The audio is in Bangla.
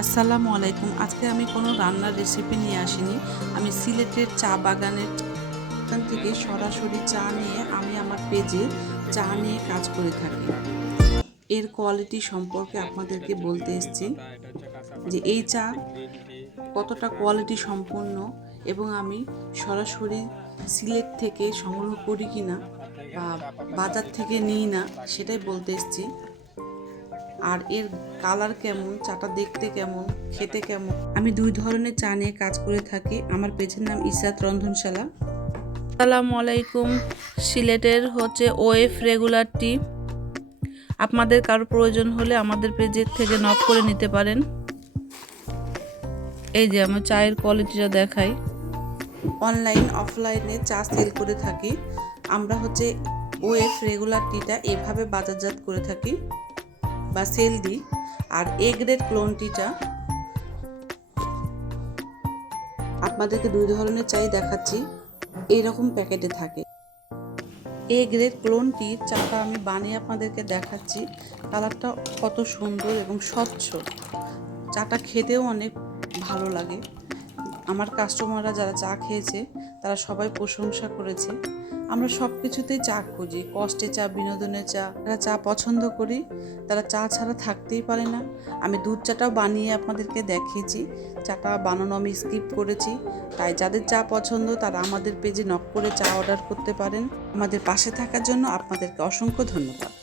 আসসালামু আলাইকুম। আজকে আমি কোনো রান্নার রেসিপি নিয়ে আসিনি। আমি সিলেটের চা বাগানের এখান থেকে সরাসরি চা নিয়ে আমি আমার পেজে চা নিয়ে কাজ করে থাকি। এর কোয়ালিটি সম্পর্কে আপনাদেরকে বলতে এসেছি যে এই চা কতটা কোয়ালিটি সম্পন্ন এবং আমি সরাসরি সিলেট থেকে সংগ্রহ করি কিনা বা বাজার থেকে নিই না, সেটাই বলতে এসেছি। আর এর কালার কেমন চাটা দেখতে কেমন খেতে কেমন? আমি দুই ধরনের চা নিয়ে কাজ করে থাকি। আমার পেজের নাম ইসাত রন্ধনশালা। আসসালামু আলাইকুম। সিলেটের হচ্ছে ওয়েফ রেগুলার টি। আপনাদের কারও প্রয়োজন হলে আমাদের পেজের থেকে নক করে নিতে পারেন। এই যে আমার চায়ের কোয়ালিটিটা দেখাই। অনলাইন অফলাইনে চা সেল করে থাকি। আমরা হচ্ছে ওয়েফ রেগুলার টিটা এভাবে বাজারজাত করে থাকি। বা সেল দিই। আর এ গ্রেড ক্লোনটিটা আপনাদেরকে দুই ধরনের চাই দেখাচ্ছি। এইরকম প্যাকেটে থাকে। এ গ্রেড ক্লোনটির চাটা আমি বানিয়ে আপনাদেরকে দেখাচ্ছি। কালারটা কত সুন্দর এবং স্বচ্ছ। চাটা খেতেও অনেক ভালো লাগে। আমার কাস্টমাররা যারা চা খেয়েছে, তারা সবাই প্রশংসা করেছে। আমরা সব কিছুতেই চা খুঁজি। কষ্টে চা বিনোদনে চা, যারা চা পছন্দ করি, তারা চা ছাড়া থাকতেই পারে না। আমি দুধ চাটাও বানিয়ে আপনাদেরকে দেখিয়েছি। চাটা বানানো আমি স্কিপ করেছি। তাই যাদের চা পছন্দ, তারা আমাদের পেজে নক করে চা অর্ডার করতে পারেন। আমাদের পাশে থাকার জন্য আপনাদেরকে অসংখ্য ধন্যবাদ।